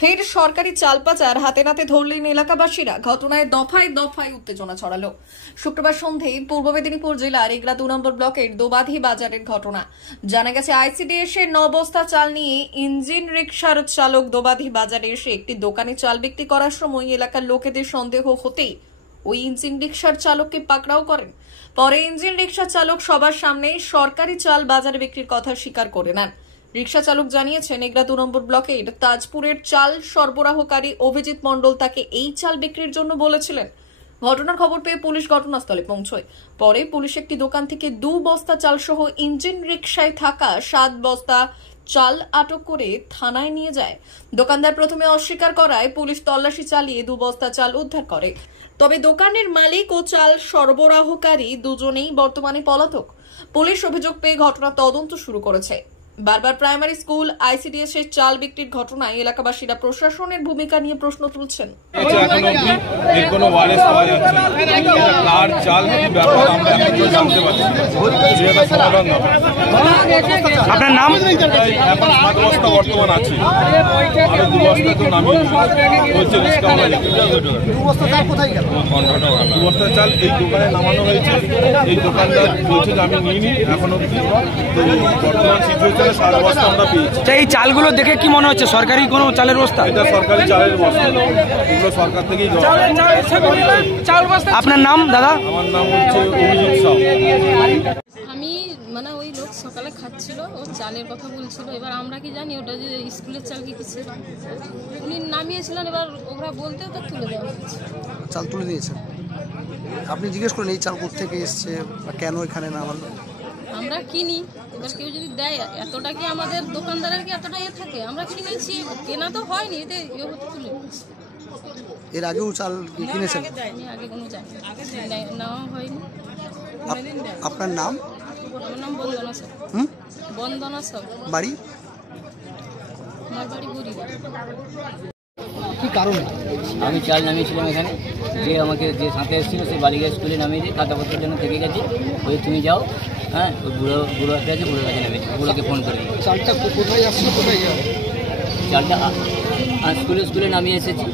ফের সরকারি চাল পাচার হাতে নাতে ধরলেন এলাকাবাসীরা। ঘটনায় দফায় দফায় উত্তেজনা ছড়ালো। শুক্রবার সন্ধ্যায় পূর্ব মেদিনীপুর জেলার এগরা 2 নম্বর ব্লকের দোবাধি বাজারের ঘটনা। জানা গেছে, আইসিডিএস এর 9 বস্তা চাল নিয়ে ইঞ্জিন রিকশার চালক দোবাধি বাজারে এসে একটি দোকানে চাল বিক্রি করার সময় এলাকার লোকেদের সন্দেহ হতেই ওই ইঞ্জিন রিকশার চালককে পাকড়াও করেন। পরে ইঞ্জিন রিকশা চালক সবার সামনে সরকারি চাল বাজারে বিক্রির কথা স্বীকার করে নেন। রিকশা চালক জানিয়েছেন, এগরা 2 নম্বর ব্লকের তাজপুরের চাল সরবরাহকারী অভিজিৎ মণ্ডল তাকে এই চাল বিক্রির জন্য বলেছিলেন। ঘটনার খবর পেয়ে পুলিশ ঘটনাস্থলে পৌঁছয়। পরে পুলিশ একটি দোকান থেকে 2 বস্তা চাল সহ ইঞ্জিন রিকশায় থাকা 7 বস্তা চাল আটক করে থানায় নিয়ে যায়। দোকানদার প্রথমে অস্বীকার করায় পুলিশ তল্লাশি চালিয়ে 2 বস্তা চাল উদ্ধার করে। তবে দোকানের মালিক ও চাল সরবরাহকারী দুজনেই বর্তমানে পলাতক। পুলিশ অভিযোগ পেয়ে ঘটনা তদন্ত শুরু করেছে। বারবার প্রাইমারি স্কুল আইসিডিএস এর চাল বিক্রির ঘটনায় এলাকাবাসীরা প্রশাসনের ভূমিকা নিয়ে প্রশ্ন তুলছেন। আপনার নাম? বর্তমান আছে আরো 2 বস্তা তো নামিয়ে বলছে 2 বস্তা চাল এই দোকানে নামানো হয়েছে। এই দোকানদার বলছে যে আমি নিইনি, এখনো বর্তমান সিচুয়েশনে 7 বস্তা আমরা পেয়েছি। এই চালগুলো দেখে কি মনে হচ্ছে সরকারি কোনো চালের বস্তা? এটা সরকারি চালের বস্তা, এগুলো সরকার থেকেই দেওয়া। আপনার নাম দাদা? আমার নাম হচ্ছে অভিজিৎ সাউ। আমি ওই লোক সকালে খাচ্ছিল, ও চালের কথা বলছিল। এবার আমরা কি জানি ওটা যে স্কুলের চাল কি কিছু উনি নামিয়েছিলেন। এবার ওরা বলতে তো তুলে দেওয়া হয়েছে, চাল তুলে দিয়েছে। আপনি জিজ্ঞেস করেন এই চাল কোথেকে এসছে বা কেন এখানে নামানো? আমরা কিনি, এবার কেউ যদি দেয়, এতটা কি আমাদের দোকানদারের কি এতটা থাকে? আমরা কিনেছি, কেনা তো হয়নি, এতে হতে তুলে দিয়েছি। এর আগেও চাল কিনেছেন? আমি আগে কোনো জানি নেওয়া হয়নি। আপনার নাম? আমার নাম বন্দনা সব। বন্দনা সব। বাড়ি? আমার বাড়ি গুড়িয়া। কি কারণে? আমি চাল নামিয়েছিলাম এখানে, যে আমাকে যে সাথে এসেছিল সে বালিগা স্কুলে নামিয়ে দিয়ে খাতাপত্রের জন্য থেকে গেছি। ওই তুমি যাও, হ্যাঁ, ওই বুড়ো হাতে আছে, বুড়োর কাছে নেমেছি। বুড়োকে ফোন করে দিই। চালটা কোথায় আসছিল, কোথায় যাও? চালটা স্কুলে নামিয়ে এসেছি,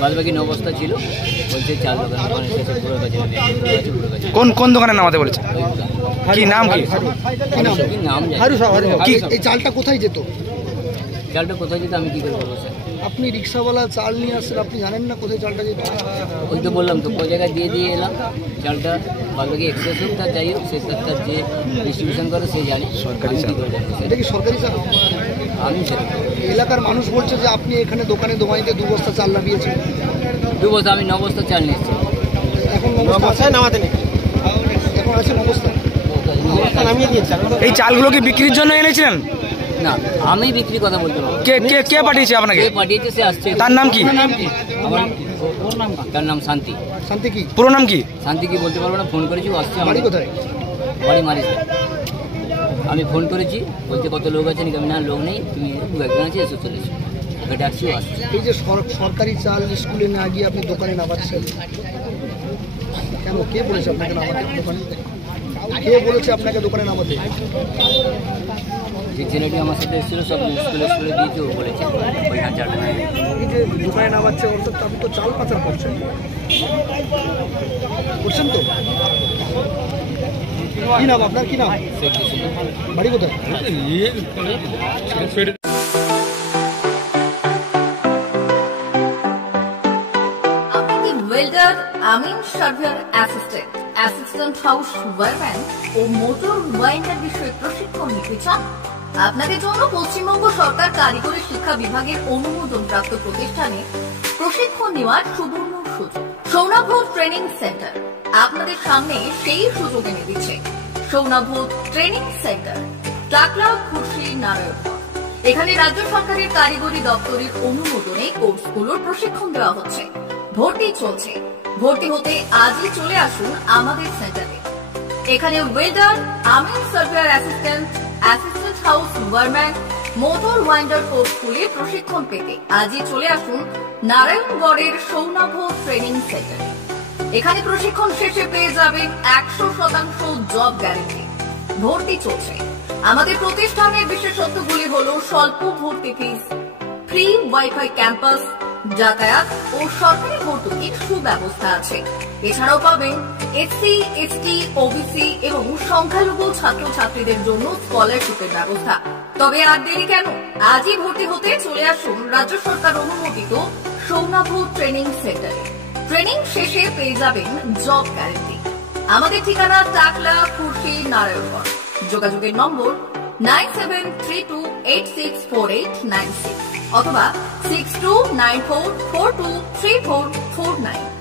বাদ বাকি 9 বস্তা ছিল। বলছে চাল দোকান এসেছে, বুড়োর কাছে নেমে। কোন দোকানে নামাতে বলেছে? ওই দোকান। কি নাম? কি নাম কি এই চালটা কোথায় যেত? চালটা কোথায় যেত আমি কি করে বলবো স্যার? আপনি রিক্সাওয়ালা চাল নিয়ে আসছেন, আপনি জানেন না কোথায় চালটা যেত? ওই তো বললাম তো, কোন জায়গায় দিয়ে এলাম চালটা। বাদ বাকি এক্সেস হোক তার যাই হোক, সে তার যে ডিস্ট্রিবিউশন করে সে জানি। সরকারি চাল, এটা কি সরকারি চাল? আমি সেটা এলাকার মানুষ বলছে যে আপনি এখানে দোকানে দোমাইতে 2 বস্তা চাল নামিয়েছেন। 2 বস্তা, আমি 9 বস্তা চাল নিয়েছি। এখন 9 বস্তা নামাতে নেই, এখন আছে 9 বস্তা নামিয়ে দিয়েছেন। এই চালগুলো কি বিক্রির জন্য এনেছিলেন? না, আমি বিক্রি কথা বলতে পারবো। কে পাঠিয়েছে আপনাকে? কে পাঠিয়েছে সে আসছে। তার নাম কি? আমার তার নাম শান্তি। শান্তি কি? পুরো নাম কি? শান্তি কি বলতে পারবো না, ফোন করেছি, ও আসছে। বাড়ি কোথায়? বাড়ি মারিস। আমি ফোন করেছি, বলতে কত লোক আছে নাকি? আমি না, লোক নেই, তুমি 2-1 আছে, এসে চলেছি। ওকে ডাকছি, ও আসছে। এই যে সরকারি চাল স্কুলে না গিয়ে আপনি দোকানে নামাচ্ছেন কেন? কে বলেছে আপনাকে নামাতে দোকানে? কে বলেছে আপনাকে দোকানে নামাতে? যে ছেলেটি আমার সাথে এসেছিল সব স্কুলে দিয়েছে, ও বলেছে ওইখানে চালটা। এই যে দোকানে নামাচ্ছে, অর্থাৎ আপনি তো চাল পাচার করছেন তো? কি নাম আপনার? কি নাম? বাড়ি কোথায়? ওয়েল্ডার, আমিন সার্ভেয়ার অ্যাসিস্ট্যান্ট হাউস ওয়ারম্যান ও মোটর ওয়াইন্ডার বিষয়ে প্রশিক্ষণ নিতে চান? আপনাদের জন্য পশ্চিমবঙ্গ সরকার কারিগরি শিক্ষা বিভাগের অনুমোদনপ্রাপ্ত প্রতিষ্ঠানে প্রশিক্ষণ নেওয়ার সুবর্ণ সুযোগ। সৌনাভ ট্রেনিং সেন্টার আপনাদের সামনে সেই সুযোগ এনে দিচ্ছে। সৌনাভ ট্রেনিং সেন্টার, টাকলা, খুশি, নারায়ণগঞ্জ। এখানে রাজ্য সরকারের কারিগরি দপ্তরের অনুমোদনে কোর্সগুলোর প্রশিক্ষণ দেওয়া হচ্ছে। ভর্তি চলছে। ভর্তি হতে আজই চলে আসুন আমাদের সেন্টারে। এখানে ওয়েল্ডার, আমিন surveyor assistant house wireman, motor winder কোর্সগুলি প্রশিক্ষণ পেতে আজই চলে আসুন নারায়ণগড়ের সৌনাভ ট্রেনিং সেন্টারে। এখানে প্রশিক্ষণ শেষে পেয়ে যাবেন 100% জব গ্যারান্টি। ভর্তি চলছে। আমাদের প্রতিষ্ঠানের বিশেষত্বগুলি হলো স্বল্প ভর্তি ফিস, ফ্রি ওয়াইফাই ক্যাম্পাস, যাতায়াত ও সরকারি ভর্তুকির সুব্যবস্থা আছে। এছাড়াও পাবেন এসসি, এসটি, ওবিসি এবং সংখ্যালঘু ছাত্রছাত্রীদের জন্য স্কলারশিপের ব্যবস্থা। তবে আর দেরি কেন, আজই ভর্তি হতে চলে আসুন রাজ্য সরকার অনুমোদিত সৌনাভ ট্রেনিং সেন্টারে। ট্রেনিং শেষে পেয়ে যাবেন জব গ্যারান্টি। আমাদের ঠিকানা টাকলা, খুরশি, নারায়ণগঞ্জ। যোগাযোগের নম্বর 9732864896 অথবা 6294423449।